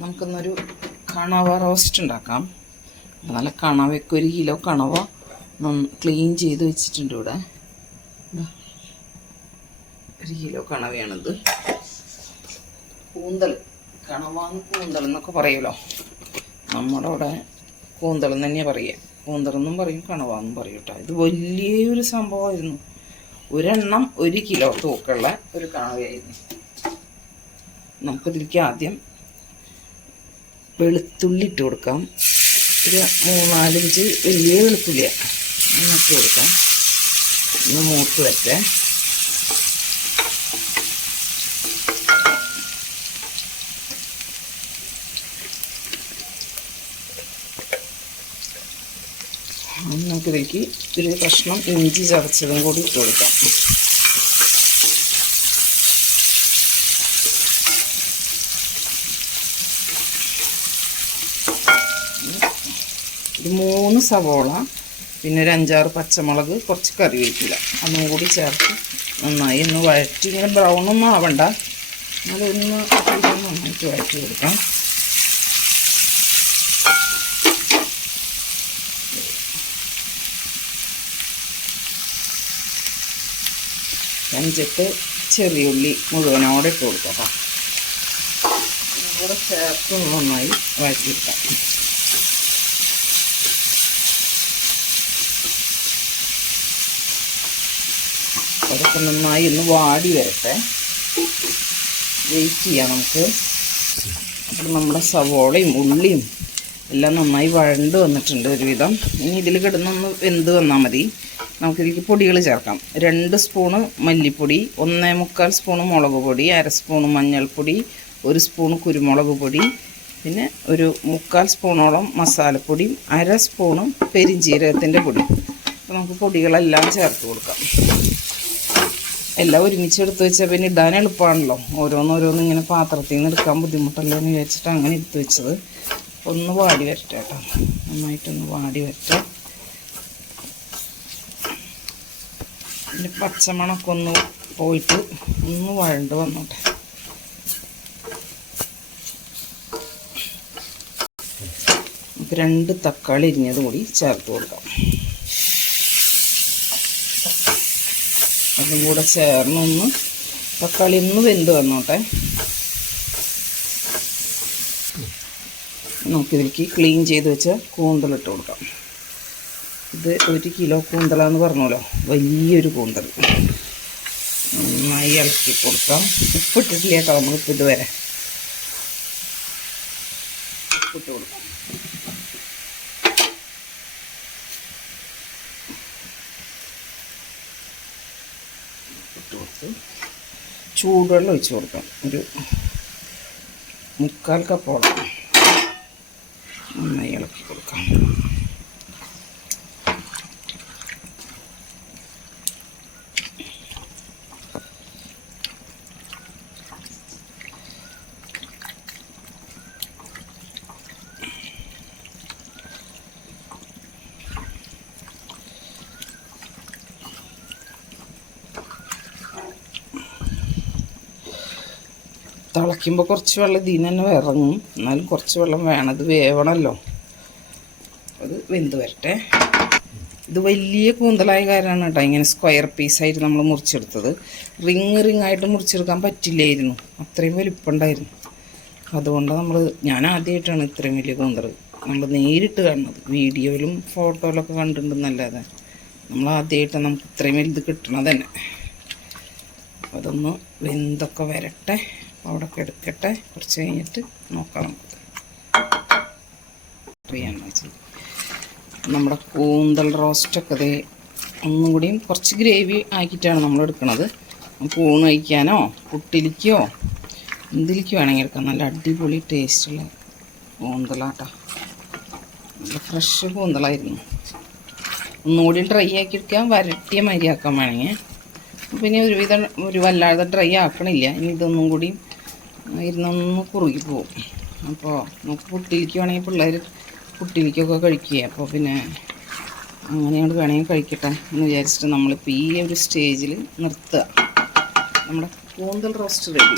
നമുക്കിന്നൊരു കണവ റോസ്റ്റ് ഉണ്ടാക്കാം. നല്ല കണവയ്ക്ക് ഒരു കിലോ കണവ ക്ലീൻ ചെയ്ത് വെച്ചിട്ടുണ്ട് ഇവിടെ. ഒരു കിലോ കണവയാണിത്. കൂന്തൽ കണവാന്ന് കൂന്തൽ എന്നൊക്കെ പറയുമല്ലോ. നമ്മുടെ ഇവിടെ കൂന്തൽ എന്ന് തന്നെയാണ് പറയുക. കൂന്തലെന്നും പറയും കണവാന്നും പറയും കേട്ടോ. ഇത് വലിയൊരു സംഭവമായിരുന്നു. ഒരെണ്ണം ഒരു കിലോ തൂക്കുള്ള ഒരു കണവയായിരുന്നു. നമുക്കിതിലേക്ക് ആദ്യം വെളുത്തുള്ളി ഇട്ട് കൊടുക്കാം. ഒരു മൂന്നാലഞ്ച് വലിയ വെളുത്തുള്ളിയാണ് ഇട്ട് കൊടുക്കാം. ഒന്ന് മൂത്ത് വരട്ടെ. നമുക്കിതിലേക്ക് ഒരു കഷ്ണം ഇഞ്ചി ചതച്ചതും കൂടി ഇട്ട് കൊടുക്കാം. ഒരു മൂന്ന് സവോള പിന്നെ ഒരു അഞ്ചാറ് പച്ചമുളക് കുറച്ച് കറിവേപ്പില. അതും കൂടി ചേർത്ത് നന്നായി ഒന്ന് വഴറ്റി. ഇങ്ങനെ ബ്രൗണൊന്നും ആവണ്ട. എന്നാലൊന്ന് നന്നായിട്ട് വഴറ്റി കൊടുക്കാം അഞ്ചെട്ട് ചെറിയുള്ളി മുഴുവനോടെ ഇട്ട് കൊടുക്കാം കൂടെ ചേർത്ത് നന്നായി നന്നായി വഴറ്റിയെടുക്കാം അതൊക്കെ നന്നായി ഒന്ന് വാടി വരട്ടെ. വെയിറ്റ് ചെയ്യാം നമുക്ക്. അപ്പോൾ നമ്മുടെ സവോളയും ഉള്ളിയും എല്ലാം നന്നായി വഴണ്ട് വന്നിട്ടുണ്ട് ഒരുവിധം. ഇനി ഇതിൽ കിടന്നൊന്ന് വെന്ത് വന്നാൽ മതി. നമുക്കിതിലേക്ക് പൊടികൾ ചേർക്കാം. രണ്ട് സ്പൂണ് മല്ലിപ്പൊടി ഒന്നേ മുക്കാൽ സ്പൂണ് മുളക് പൊടി അര സ്പൂണ് മഞ്ഞൾപ്പൊടി ഒരു സ്പൂണ് കുരുമുളക് പൊടി പിന്നെ ഒരു മുക്കാൽ സ്പൂണോളം മസാലപ്പൊടി അര സ്പൂണ് പെരിഞ്ജീരകത്തിന്റെ പൊടി. അപ്പോൾ നമുക്ക് പൊടികളെല്ലാം ചേർത്ത് കൊടുക്കാം. എല്ലാം ഒരുമിച്ച് എടുത്ത് വെച്ചാൽ പിന്നെ ഇടാൻ എളുപ്പമാണല്ലോ ഓരോന്നോരോന്ന് ഇങ്ങനെ പാത്രത്തിൽ നിന്ന് എടുക്കാൻ ബുദ്ധിമുട്ടല്ലോ എന്ന് വിചാരിച്ചിട്ട് അങ്ങനെ എടുത്ത് വെച്ചത്. ഒന്ന് വാടി വരട്ടെ കേട്ടോ. നന്നായിട്ടൊന്ന് വാടി വരട്ടെ. ഇതിന്റെ പച്ചമണമൊക്കെ ഒന്ന് പോയിട്ട് ഒന്ന് വഴണ്ട് വന്നോട്ടെ. രണ്ട് തക്കാളി ഇരിഞ്ഞത് കൂടി ചേർത്ത് കൊടുക്കാം. അതും കൂടെ ചേർന്നൊന്ന് തക്കാളി ഒന്ന് വെന്ത് വന്നോട്ടെ. നമുക്കിതിലേക്ക് ക്ലീൻ ചെയ്ത് വെച്ച കൂന്തലിട്ട് കൊടുക്കാം. ഇത് ഒരു കിലോ കൂന്തലാന്ന് പറഞ്ഞല്ലോ. വലിയൊരു കൂന്തൽ. നന്നായി ഇളക്കി കൊടുക്കാം. ഉപ്പിട്ടിട്ടില്ല കേട്ടോ നമ്മളിപ്പോൾ ഇതുവരെ. ഉപ്പിട്ട് കൊടുക്കാം. ഇട്ട് കൊടുത്ത് ചൂടുവെള്ളം ഒഴിച്ച് കൊടുക്കാം ഒരു മുക്കാൽ കപ്പോളം നന്നായി ഇളക്കി കൊടുക്കാം. തിളയ്ക്കുമ്പോൾ കുറച്ച് വെള്ളം ഇതിൽ തന്നെ ഇറങ്ങും എന്നാലും കുറച്ച് വെള്ളം വേണം. ഇത് വേവണമല്ലോ അത് വെന്ത് വരട്ടെ. ഇത് വലിയ കൂന്തലായ കാര്യമാണ് കേട്ടോ. ഇങ്ങനെ സ്ക്വയർ പീസായിട്ട് നമ്മൾ മുറിച്ചെടുത്തത്. റിങ് റിങ് ആയിട്ട് മുറിച്ചെടുക്കാൻ പറ്റില്ലായിരുന്നു. അത്രയും വലിപ്പുണ്ടായിരുന്നു അതുകൊണ്ട് നമ്മൾ ഞാൻ ആദ്യമായിട്ടാണ് ഇത്രയും വലിയ കൂന്തൽ നമ്മൾ നേരിട്ട് കാണുന്നത്. വീഡിയോയിലും ഫോട്ടോയിലൊക്കെ കണ്ടിട്ടുണ്ടെന്നല്ലാതെ നമ്മൾ ആദ്യമായിട്ട് നമുക്ക് ഇത്രയും വലുത് കിട്ടണത് തന്നെ. അതൊന്ന് വെന്തൊക്കെ വരട്ടെ. അവിടെ എടുക്കട്ടെ. കുറച്ച് കഴിഞ്ഞിട്ട് നോക്കാം നമുക്ക് നമ്മുടെ കൂന്തൽ റോസ്റ്റൊക്കെ ഇതേ ഒന്നും കൂടിയും കുറച്ച് ഗ്രേവി ആക്കിയിട്ടാണ് നമ്മൾ എടുക്കുന്നത് പൂണ് കഴിക്കാനോ പുട്ടിലിക്കോ എന്തിലേക്ക് വേണമെങ്കിൽ എടുക്കാം. നല്ല അടിപൊളി ടേസ്റ്റുള്ള കൂന്തലാട്ടോ. നല്ല ഫ്രഷ് കൂന്തലായിരുന്നു. ഒന്നുകൂടി ഡ്രൈ ആക്കി എടുക്കാം. വരട്ടിയ മരിയാക്കാൻ വേണമെങ്കിൽ. പിന്നെ ഒരുവിധം ഒരു വല്ലാതെ ഡ്രൈ ആക്കണില്ല. ഇനി ഇതൊന്നും കൂടി ഇരുന്നൊന്ന് കുറുകി പോവും. അപ്പോൾ നമുക്ക് പുട്ടിലേക്ക് വേണമെങ്കിൽ പിള്ളേർ പുട്ടിലേക്കൊക്കെ കഴിക്കുക അപ്പോൾ പിന്നെ അങ്ങനെയോട് വേണമെങ്കിൽ കഴിക്കട്ടെ എന്ന് വിചാരിച്ചിട്ട് നമ്മളിപ്പോൾ ഈ ഒരു സ്റ്റേജിൽ നിർത്തുക നമ്മുടെ കൂന്തൽ റോസ്റ്റ് റെഡി